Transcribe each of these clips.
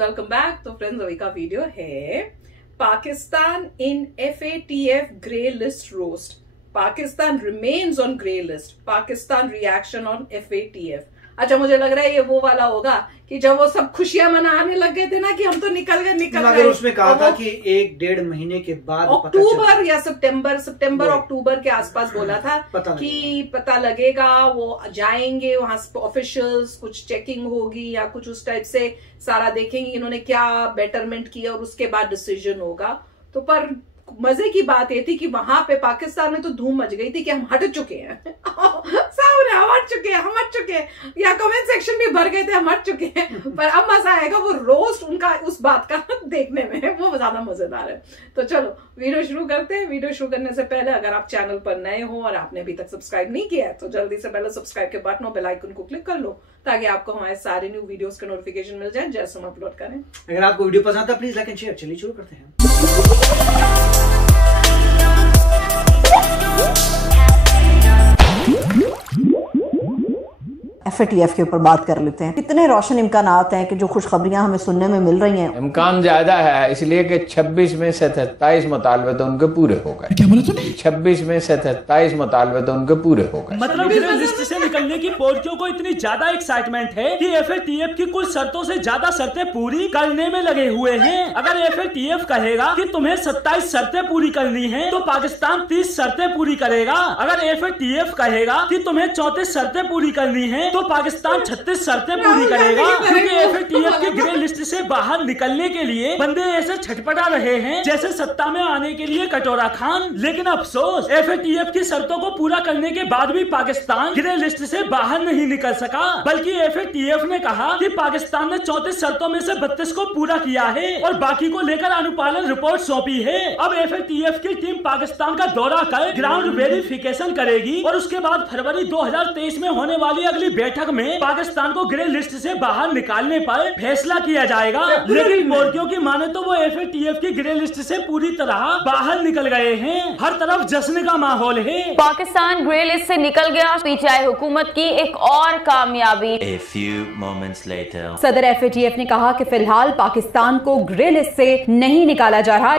Welcome back. तो friends, अभी का वीडियो है पाकिस्तान इन FATF grey list roast. Pakistan remains on grey list. Pakistan reaction on FATF। अच्छा, मुझे लग रहा है ये वो वाला होगा कि जब वो सब खुशियां मनाने लग गए थे ना कि हम तो निकल गए। उसमें कहा था कि 1-1.5 महीने के बाद अक्टूबर या सितंबर अक्टूबर के आसपास बोला था कि पता लगेगा, वो जाएंगे वहां ऑफिशियल्स, कुछ चेकिंग होगी या कुछ उस टाइप से सारा देखेंगे इन्होंने क्या बेटरमेंट किया और उसके बाद डिसीजन होगा। तो पर मजे की बात ये थी कि वहां पे पाकिस्तान में तो धूम मच गई थी कि हम हट चुके हैं सामने हम हट चुके हैं या कमेंट सेक्शन भी भर गए थे हम हट चुके हैं। पर अब मजा आएगा वो रोस्ट उनका उस बात का देखने में, वो ज्यादा मजेदार है। तो चलो वीडियो शुरू करते हैं। वीडियो शुरू करने से पहले अगर आप चैनल पर नए हो और आपने अभी तक सब्सक्राइब नहीं किया है तो जल्दी से पहले सब्सक्राइब के बटन और बेल आइकन को क्लिक कर लो ताकि आपको हमारे सारे न्यू वीडियोस का नोटिफिकेशन मिल जाए जैसे हम अपलोड करें। अगर आपको वीडियो पसंद है प्लीज लाइक एंड शेयर। चलिए शुरू करते हैं। FATF के ऊपर बात कर लेते हैं। कितने रोशन इम्कानात हैं कि जो खुशखबरियां हमें सुनने में मिल रही हैं। इम्कान ज्यादा है इसलिए कि 26 में से 27 मुतालबे तो उनके पूरे हो गए। क्या बोला तूने? 26 में से 27 मुतालबे तो उनके पूरे हो गए। मतलब लिस्ट से निकलने की पोर्टियों को इतनी ज्यादा एक्साइटमेंट है कि FATF की कुछ शर्तों से ज्यादा शर्तें पूरी करने में लगे हुए हैं। अगर FATF कहेगा कि तुम्हें 27 शर्तें पूरी करनी है तो पाकिस्तान 30 शर्तें पूरी करेगा। अगर FATF कहेगा कि तुम्हें 34 शर्तें पूरी करनी है तो पाकिस्तान 36 शर्तें पूरी करेगा। क्योंकि FATF के ग्रे लिस्ट से बाहर निकलने के लिए बंदे ऐसे छटपटा रहे हैं जैसे सत्ता में आने के लिए कटोरा खान। लेकिन अफसोस FATF की शर्तों को पूरा करने के बाद भी पाकिस्तान ग्रे लिस्ट से बाहर नहीं निकल सका, बल्कि FATF ने कहा कि पाकिस्तान ने 34 शर्तों में से 32 को पूरा किया है और बाकी को लेकर अनुपालन रिपोर्ट सौंपी है। अब FATF की टीम पाकिस्तान का दौरा कर ग्राउंड वेरिफिकेशन करेगी और उसके बाद फरवरी 2023 में होने वाली अगली बैठक में पाकिस्तान को ग्रे लिस्ट से बाहर निकालने पर फैसला किया जाएगा। लेकिन बोर्डियों की माने तो वो FATF की ग्रे लिस्ट से पूरी तरह बाहर निकल गए हैं। हर तरफ जश्न का माहौल है। पाकिस्तान ग्रे लिस्ट से निकल गया, पीटीआई हुकूमत की एक और कामयाबी। A few moments later. सदर FATF ने कहा कि फिलहाल पाकिस्तान को ग्रे लिस्ट से नहीं निकाला जा रहा।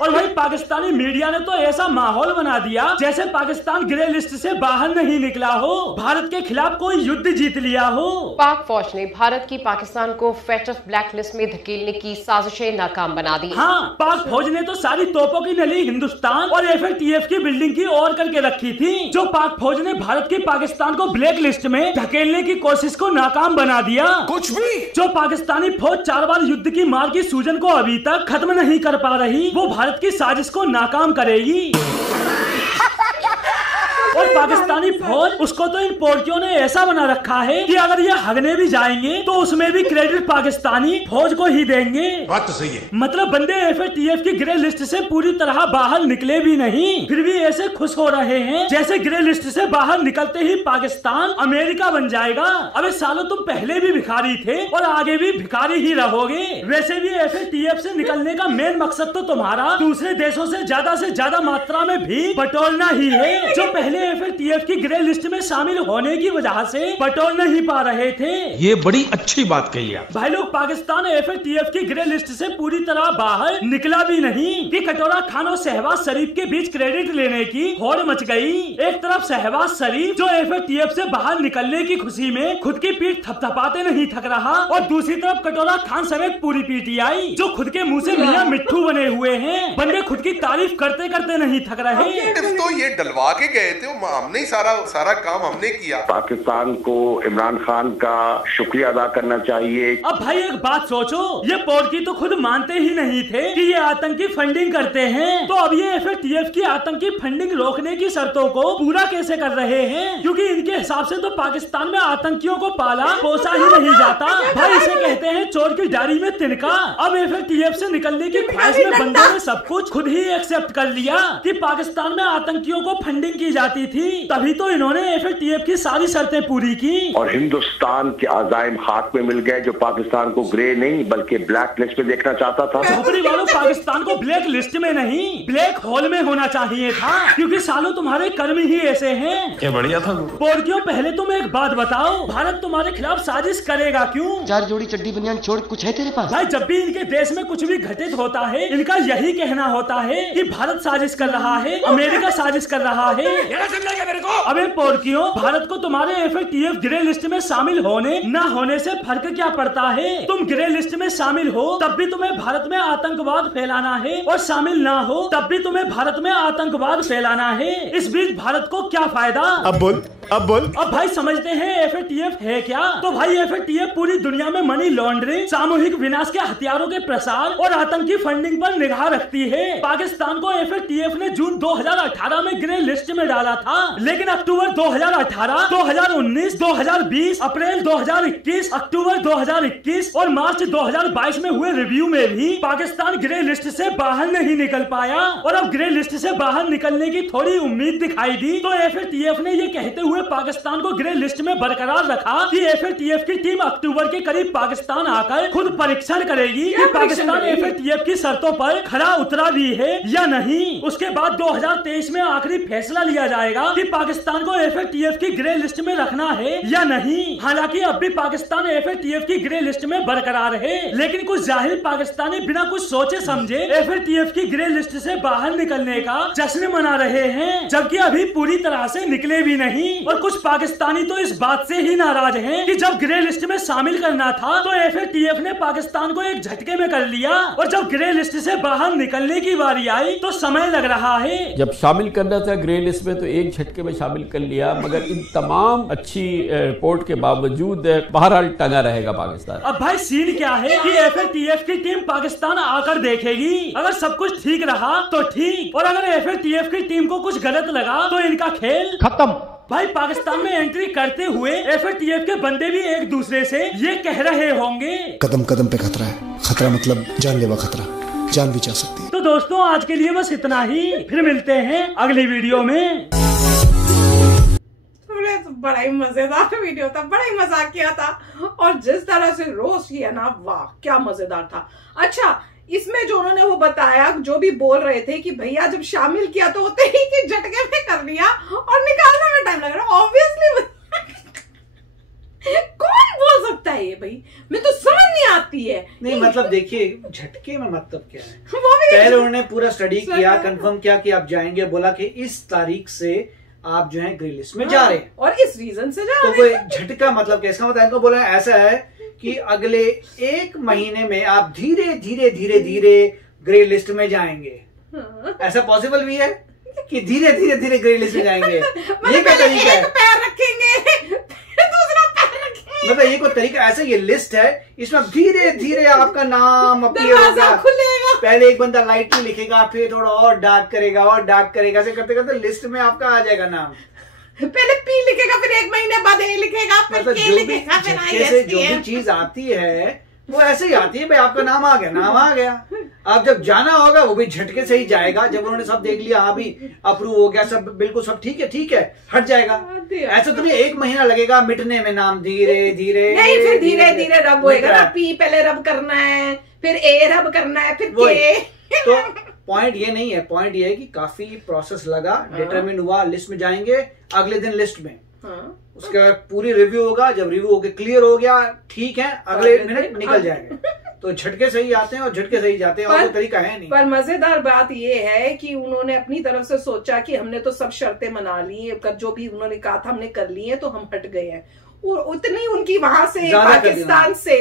और वही पाकिस्तानी मीडिया ने तो ऐसा माहौल बना दिया जैसे पाकिस्तान ग्रे लिस्ट से बाहर नहीं निकला हो, भारत के खिलाफ कोई युद्ध जीत लिया हो। पाक फौज ने भारत की पाकिस्तान को FATF ब्लैक लिस्ट में धकेलने की साजिशें नाकाम बना दी। हाँ, पाक फौज ने तो सारी तोपों की नली हिंदुस्तान और FATF की बिल्डिंग की ओर करके रखी थी। जो पाक फौज ने भारत की पाकिस्तान को ब्लैक लिस्ट में धकेलने की कोशिश को नाकाम बना दिया। कुछ भी जो पाकिस्तानी फौज 4 बार युद्ध की मार की सूजन को अभी तक खत्म नहीं कर पा रही, वो भारत की साजिश को नाकाम करेगी। और पाकिस्तानी फौज उसको तो इन पोर्टियों ने ऐसा बना रखा है कि अगर ये हगने भी जाएंगे तो उसमें भी क्रेडिट पाकिस्तानी फौज को ही देंगे। बात तो सही है। मतलब बंदे FATF की ग्रे लिस्ट से पूरी तरह बाहर निकले भी नहीं, फिर भी ऐसे खुश हो रहे हैं जैसे ग्रे लिस्ट से बाहर निकलते ही पाकिस्तान अमेरिका बन जाएगा। अबे सालों, तुम पहले भी भिखारी थे और आगे भी भिखारी ही रहोगे। वैसे भी FATF से निकलने का मेन मकसद तो तुम्हारा दूसरे देशों से ज्यादा मात्रा में भी बटोरना ही है, जो पहले FATF की ग्रे लिस्ट में शामिल होने की वजह से बटोर नहीं पा रहे थे। ये बड़ी अच्छी बात कही आप। भाई लोग, पाकिस्तान FATF की ग्रे लिस्ट से पूरी तरह बाहर निकला भी नहीं कि कटोरा खान और शहबाज शरीफ के बीच क्रेडिट लेने की होड़ मच गई। एक तरफ शहबाज शरीफ जो FATF से बाहर निकलने की खुशी में खुद की पीठ थपथपाते नहीं थक रहा, और दूसरी तरफ कटोरा खान समेत पूरी PTI जो खुद के मुंह से मियां मिट्ठू बने हुए हैं। बंदे खुद की तारीफ करते करते नहीं थक रहे। तो ये डलवा के गए थे, हमने सारा काम हमने किया। पाकिस्तान को इमरान खान का शुक्रिया अदा करना चाहिए। अब भाई एक बात सोचो, ये पोर्की तो खुद मानते ही नहीं थे कि ये आतंकी फंडिंग करते हैं, तो अब ये FATF की आतंकी फंडिंग रोकने की शर्तों को पूरा कैसे कर रहे हैं? क्योंकि इनके हिसाब से तो पाकिस्तान में आतंकियों को पाला पोसा ही नहीं जाता। भाई इसे कहते हैं चोर की डायरी में तिनका। अब FATF से निकलने की ख्वाहिश में बंदों ने सब कुछ खुद ही एक्सेप्ट कर लिया कि पाकिस्तान में आतंकियों को फंडिंग की जाती थी, तभी तो इन्होंने FATF की सारी शर्तें पूरी की और हिंदुस्तान के अज़ाइम खाक में मिल गए, जो पाकिस्तान को ग्रे नहीं बल्कि ब्लैक लिस्ट में देखना चाहता था। झोपड़ी वालों, पाकिस्तान को ब्लैक लिस्ट में नहीं ब्लैक होल में होना चाहिए था, क्योंकि सालों तुम्हारे कर्म ही ऐसे हैं। क्या बढ़िया था। पोर्कियों, पहले तुम एक बात बताओ, भारत तुम्हारे खिलाफ साजिश करेगा क्यों? 4 जोड़ी चड्डी बनियान छोड़ कुछ है तेरे पास? भाई, जब भी इनके देश में कुछ भी घटित होता है, इनका यही कहना होता है कि भारत साजिश कर रहा है, अमेरिका साजिश कर रहा है। मेरे को अबे पोर्कियों, भारत को तुम्हारे FATF ग्रे लिस्ट में शामिल होने न होने से फर्क क्या पड़ता है? तुम ग्रे लिस्ट में शामिल हो तब भी तुम्हें भारत में आतंकवाद फैलाना है, और शामिल ना हो तब भी तुम्हें भारत में आतंकवाद फैलाना है। इस बीच भारत को क्या फायदा? अब बोल। अब भाई समझते हैं FATF है क्या? तो भाई FATF पूरी दुनिया में मनी लॉन्ड्रिंग, सामूहिक विनाश के हथियारों के प्रसार और आतंकी फंडिंग पर निगाह रखती है। पाकिस्तान को FATF ने जून 2018 में ग्रे लिस्ट में डाला था, लेकिन अक्टूबर 2018, 2019, 2020, अप्रैल 2021, अक्टूबर 2021 और मार्च 2022 में हुए रिव्यू में भी पाकिस्तान ग्रे लिस्ट से बाहर नहीं निकल पाया। और अब ग्रे लिस्ट से बाहर निकलने की थोड़ी उम्मीद दिखाई दी तो FATF ने ये कहते हुए पाकिस्तान को ग्रे लिस्ट में बरकरार रखा कि FATF की टीम अक्टूबर के करीब पाकिस्तान आकर खुद परीक्षण करेगी कि पाकिस्तान FATF की शर्तों पर खरा उतरा भी है या नहीं। उसके बाद 2023 में आखिरी फैसला लिया जाएगा कि पाकिस्तान को FATF की ग्रे लिस्ट में रखना है या नहीं। हालांकि अब भी पाकिस्तान FATF की ग्रे लिस्ट में बरकरार है, लेकिन कुछ जाहिल पाकिस्तानी बिना कुछ सोचे समझे FATF की ग्रे लिस्ट से बाहर निकलने का जश्न मना रहे हैं, जबकि अभी पूरी तरह से निकले भी नहीं। और कुछ पाकिस्तानी तो इस बात से ही नाराज हैं कि जब ग्रे लिस्ट में शामिल करना था तो FATF ने पाकिस्तान को एक झटके में कर लिया, और जब ग्रे लिस्ट से बाहर निकलने की बारी आई तो समय लग रहा है। जब शामिल करना था ग्रे लिस्ट में तो एक झटके में शामिल कर लिया, मगर इन तमाम अच्छी रिपोर्ट के बावजूद बहरहाल टंगा रहेगा पाकिस्तान। अब भाई सीन क्या है कि FATF की टीम पाकिस्तान आकर देखेगी, अगर सब कुछ ठीक रहा तो ठीक, और अगर FATF की टीम को कुछ गलत लगा तो इनका खेल खत्म। भाई, पाकिस्तान में एंट्री करते हुए FATF के बंदे भी एक दूसरे से ये कह रहे होंगे, कदम कदम पे खतरा है। खतरा मतलब जानलेवा खतरा, जान भी जा सकती है। तो दोस्तों, आज के लिए बस इतना ही, फिर मिलते हैं अगली वीडियो में। तो बड़ा ही मजेदार वीडियो था, बड़ा ही मजाक किया था, और जिस तरह से रोस्ट किया ना, वाह क्या मजेदार था। अच्छा, इसमें जो उन्होंने वो बताया, जो भी बोल रहे थे कि भैया जब शामिल किया तो होते ही कि झटके में कर लिया और निकालने में टाइम लग रहा, ऑब्वियसली कौन बोल सकता है ये भाई? मैं तो समझ नहीं आती है। नहीं मतलब देखिए, झटके में मतलब क्या है? पहले उन्होंने पूरा स्टडी किया, कंफर्म किया कि आप जाएंगे, बोला कि इस तारीख से आप जो है ग्रे लिस्ट में जा रहे हैं और इस रीजन से जा रहे हैं। तो कोई झटका मतलब क्या? इसका मतलब इनको बोला ऐसा है कि अगले 1 महीने में आप धीरे धीरे धीरे धीरे ग्रे लिस्ट में जाएंगे। ऐसा पॉसिबल भी है कि धीरे धीरे धीरे ग्रे लिस्ट में जाएंगे? ये क्या तरीका है? पैर रखेंगे दूसरा पैर रखेंगे, मतलब ये कोई तरीका? ऐसा ये लिस्ट है, इसमें धीरे धीरे आपका नाम अपीयर होगा। पहले एक बंदा लाइटली लिखेगा, फिर थोड़ा और डार्क करेगा और डार्क करेगा, ऐसे करते करते लिस्ट में आपका आ जाएगा नाम। पहले पी लिखेगा, फिर 1 महीने बाद ए लिखेगा, फिर मतलब के लिखेगा, फिर जैसे जो भी चीज आती है वो ऐसे ही आती है। भाई आपका नाम आ गया, नाम आ गया। अब जब जाना होगा वो भी झटके से ही जाएगा। जब उन्होंने सब देख लिया, हाँ भी अप्रूव हो गया, सब बिल्कुल सब ठीक है, हट जाएगा। ऐसा तो नहीं 1 महीना लगेगा मिटने में नाम, धीरे धीरे नहीं, फिर धीरे धीरे रब होएगा ना। पी पहले रब करना है, फिर ए रब करना है, फिर के। तो पॉइंट ये नहीं है, पॉइंट ये है कि काफी प्रोसेस लगा, डिटरमिन हुआ, लिस्ट में जाएंगे, अगले दिन लिस्ट में, उसके बाद पूरी रिव्यू होगा। जब रिव्यू होके क्लियर हो गया, ठीक है, अगले मिनट निकल जाएंगे। तो झटके से ही आते हैं और झटके से ही जाते हैं, और कोई तरीका है नहीं। पर मजेदार बात ये है कि उन्होंने अपनी तरफ से सोचा कि हमने तो सब शर्तें मना ली, जो भी उन्होंने कहा था हमने कर ली है, तो हम हट गए हैं। और उतनी उनकी वहां से पाकिस्तान से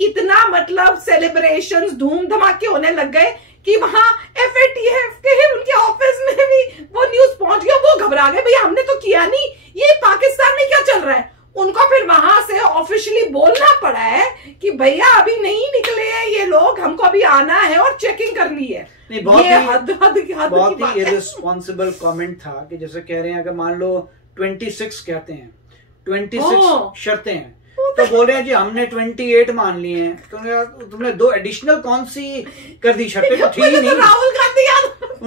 इतना मतलब सेलिब्रेशंस, धूम धमाके होने लग गए कि वहां FATF के उनके ऑफिस में भी वो न्यूज पहुंच गया। वो घबरा गए, भैया हमने तो किया नहीं, ये पाकिस्तान में क्या चल रहा है। उनको फिर वहां से ऑफिशियली बोलना पड़ा है कि भैया अभी नहीं निकले हैं ये लोग, हमको अभी आना है और चेकिंग करनी है। नहीं, बहुत ही इररिस्पॉन्सिबल कमेंट था कि जैसे कह रहे हैं, अगर मान लो 26 कहते हैं, 26 शर्तें हैं, तो बोल रहे हैं जी हमने 28 मान लिए हैं। तो तुमने 2 एडिशनल कौन सी कर दी शर्तें? तो ठीक ही नहीं। राहुल गांधी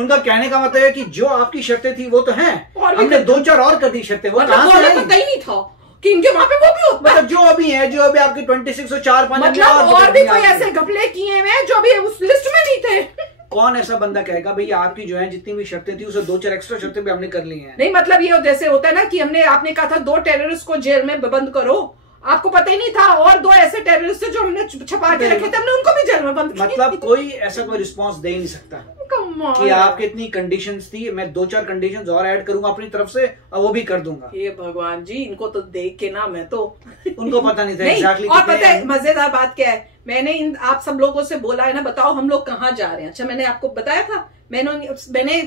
उनका कहने का मतलब है कि जो आपकी शर्तें थी वो तो हैं, हमने 2-4 और कर दी शर्तें, वो कहाँ से आई? पता ही नहीं था कि इनके वहां पे वो भी होता है। मतलब जो अभी है, जो अभी आपके 26 और 4-5 मतलब और भी कोई ऐसे घपले किए हुए जो अभी उस लिस्ट में नहीं थे। कौन ऐसा बंदा कहेगा भैया आपकी जो है जितनी भी शर्तें थी उसे 2-4 एक्स्ट्रा शर्तें भी हमने कर ली हैं? नहीं मतलब ये जैसे होता है ना कि आपने कहा था 2 टेररिस्ट को जेल में बंद करो, आपको पता ही नहीं था, और 2 ऐसे टेररिस्ट जो हमने छुपा के रखे थे हमने उनको भी जेल में बंद किया। मतलब कोई ऐसा कोई रिस्पांस दे ही नहीं सकता कि आपके इतनी कंडीशंस थी, मैं 2-4 कंडीशंस और ऐड करूंगा अपनी तरफ से और वो भी कर दूंगा। ये भगवान जी, इनको तो देख के ना मैं तो उनको पता नहीं था एग्जैक्टली। और पता है मजेदार बात क्या है, मैंने आप सब लोगों से बोला है ना, बताओ हम लोग कहाँ जा रहे हैं। अच्छा मैंने आपको बताया था, मैंने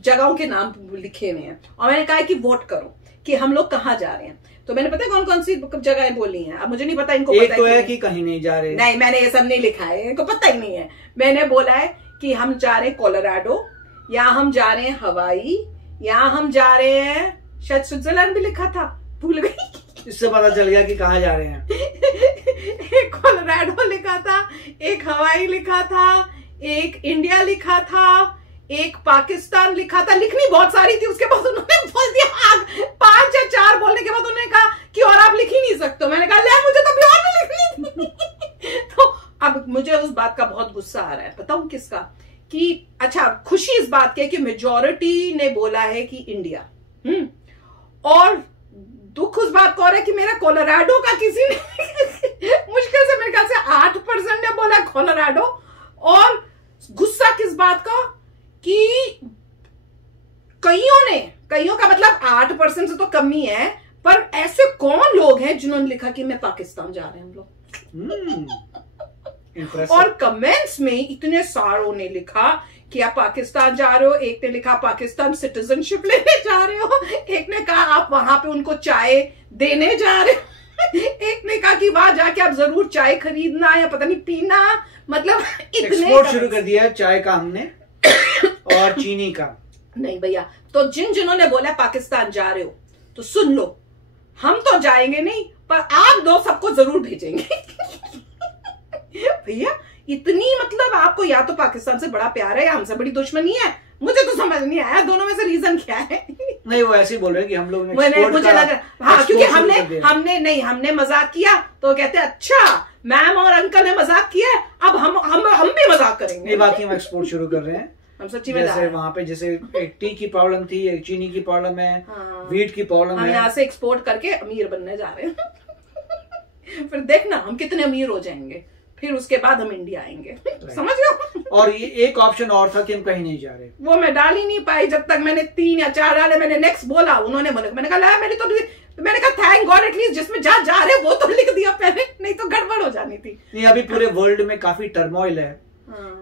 जगहों के नाम लिखे हुए हैं और मैंने कहा कि वोट करो कि हम लोग कहाँ जा रहे हैं। तो मैंने पता है कौन कौन सी जगहें बोली हैं, अब मुझे नहीं पता इनको एक पता तो है कि कहीं नहीं जा रहे। नहीं मैंने ये सब नहीं लिखा है, इनको पता ही नहीं है। मैंने बोला है कि हम जा रहे हैं कोलोराडो, या हम जा रहे हैं हवाई, या हम जा रहे हैं शायद स्विट्जरलैंड भी लिखा था, भूल गई। इससे पता चल गया कि कहाँ जा रहे हैं। एक कोलोराडो लिखा था, एक हवाई लिखा था, एक इंडिया लिखा था, एक पाकिस्तान लिखा था। लिखनी बहुत सारी थी, उसके बाद उन्होंने बोल दिया 5 या 4 बोलने के बाद उन्होंने कहा कि और आप लिख ही नहीं सकते। मैंने कहा ले मुझे तो और भी लिखनी थी। तो अब मुझे उस बात का बहुत गुस्सा आ रहा है, बताऊं किसका, कि अच्छा खुशी इस बात की है कि मेजॉरिटी ने बोला है कि इंडिया, और दुख उस बात को हो रहा है कि मेरा कोलोराडो का किसी ने मुश्किल से मेरे ख्याल से 8% ने बोला कोलोराडो। और गुस्सा किस बात का कि कईयों का मतलब 8% से तो कम ही है, पर ऐसे कौन लोग हैं जिन्होंने लिखा कि मैं पाकिस्तान जा रहे हैं हम लोग। और कमेंट्स में इतने सारों ने लिखा कि आप पाकिस्तान जा रहे हो, एक ने लिखा पाकिस्तान सिटीजनशिप लेने जा रहे हो, एक ने कहा आप वहां पे उनको चाय देने जा रहे हो, एक ने कहा कि वहां जाके आप जरूर चाय खरीदना या पता नहीं पीना। मतलब इतने एक्सपोर्ट शुरू कर दिया है चाय का हमने और चीनी का। नहीं भैया, तो जिन्होंने बोला पाकिस्तान जा रहे हो तो सुन लो, हम तो जाएंगे नहीं पर आप 2 सबको जरूर भेजेंगे। भैया इतनी मतलब आपको या तो पाकिस्तान से बड़ा प्यार है या हमसे बड़ी दुश्मनी है, मुझे तो समझ नहीं आया दोनों में से रीजन क्या है। नहीं वो ऐसे ही बोल रहे हैं कि हम लोग मुझे लगा हाँ, क्योंकि हमने मजाक किया तो कहते अच्छा मैम और अंकल ने मजाक किया, अब हम भी मजाक करेंगे। बाकी हम एक्सपोर्ट शुरू कर रहे हैं, हम सच्ची में जैसे वहाँ पे जैसे एक टी की प्रॉब्लम थी, एक चीनी की प्रॉब्लम है, वीट की प्रॉब्लम है, हम यहाँ से एक्सपोर्ट करके अमीर बनने जा रहे हैं। फिर देखना हम कितने अमीर हो जाएंगे, फिर उसके बाद हम इंडिया आएंगे। समझ गए। और ये एक ऑप्शन और था कि हम कहीं नहीं जा रहे, वो मैं डाल ही नहीं पाई जब तक मैंने 3 या 4 डाले। मैंने नेक्स्ट बोला, उन्होंने मैंने कहा मैंने कहा थैंक गॉड एटलीस्ट जिसमें जा रहे वो तो लिख दिया पहले, नहीं तो गड़बड़ हो जानी थी। नहीं अभी पूरे वर्ल्ड में काफी टर्मोइल है,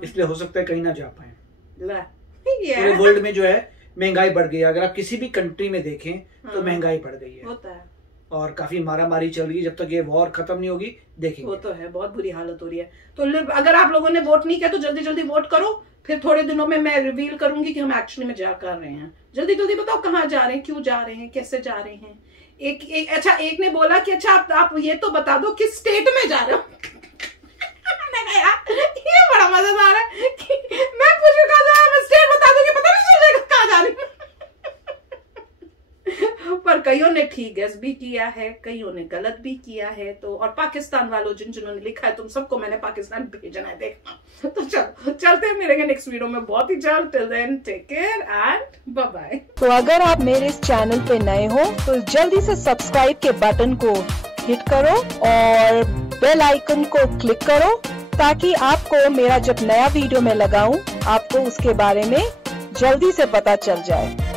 इसलिए हो सकता है कहीं ना जा पाए। पूरे वर्ल्ड में जो है महंगाई बढ़ गई है, अगर आप किसी भी कंट्री में देखें तो महंगाई बढ़ गई है, होता है, और काफी मारामारी चल रही है। जब तक ये वॉर खत्म नहीं होगी देखेंगे। वो तो है, बहुत बुरी हालत हो रही है। तो अगर आप लोगों ने वोट नहीं किया तो जल्दी जल्दी वोट करो, फिर थोड़े दिनों में मैं रिवील करूंगी कि हम एक्चुअली में जा कर रहे हैं। जल्दी जल्दी बताओ कहाँ जा रहे हैं, क्यों जा रहे हैं, कैसे जा रहे हैं। अच्छा एक ने बोला कि अच्छा आप ये तो बता दो किस स्टेट में जा रहे हो। ये बड़ा मजेदार है कि मैं पूछूं कहाँ जा रहा हूं, मैं स्टेट बता दूंगी, पता नहीं चलेगा कहाँ जा रही हूं। पर कईयों ने ठीक गेस भी किया है, कईयों ने गलत भी किया है। तो और पाकिस्तान वालों जिन्होंने लिखा है तुम सबको मैंने पाकिस्तान भेजना है, देखना। तो चलो चलते हैं, मिलेंगे नेक्स्ट वीडियो में बहुत ही जल्द। Till then take care and bye bye. तो अगर आप मेरे इस चैनल पे नए हो तो जल्दी से सब्सक्राइब के बटन को हिट करो और बेल आइकन को क्लिक करो, ताकि आपको मेरा जब नया वीडियो मैं लगाऊं आपको उसके बारे में जल्दी से पता चल जाए।